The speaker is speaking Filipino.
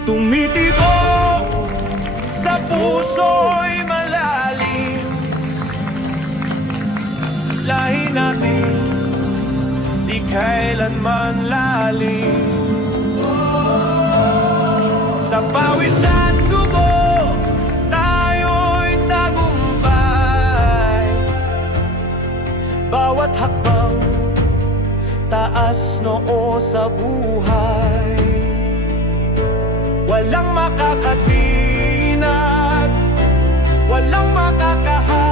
Tumitibok sa puso'y malalim, lahi natin di kailanman lalim. Sa pawis at dugo tayo'y tagumpay, bawat hakbang taas noo sa buhay. Walang makakatinag, walang makakaharap,